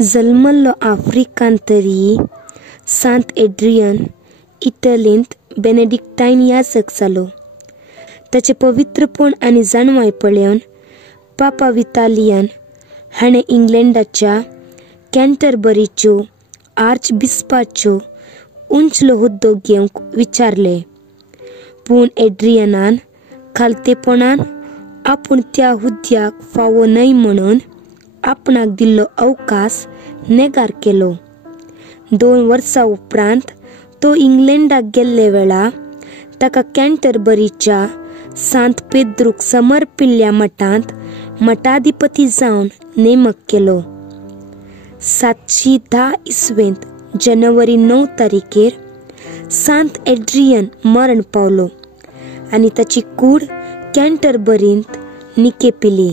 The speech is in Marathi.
जल्मल्लो आफ्रिकांत तरी सांत एड्रियन इटलींत बेनेडिक्टाइन याजक जालो. ताचे पवित्रपण आनी जाणवाय पळोवन पापा वितालियान हाणें इंग्लंडाच्या कॅन्टरबरीच्यो आर्चबिस्पाच्यो उंचलो हुद्दो घेवंक विचारले. पूण एड्रियनान खालतेपणान आपूण त्या हुद्द्याक फावो न्हय म्हणून आपणाक दिल्लो अवकाश नेगार केलो. 2 वर्सां उपरांत तो इंग्लंडाक गेल्ले वेळा ताका कॅन्टरबरीच्या सांत पेद्रूक समर्पिल्ल्या मठांत मठाधिपती जावन नेमक केलो. 710 इसवेंत जानेवारी 9 तारीखेर सांत एड्रियन मरण पावलो आनी ताची कूड कॅन्टरबरींत निकेपिली.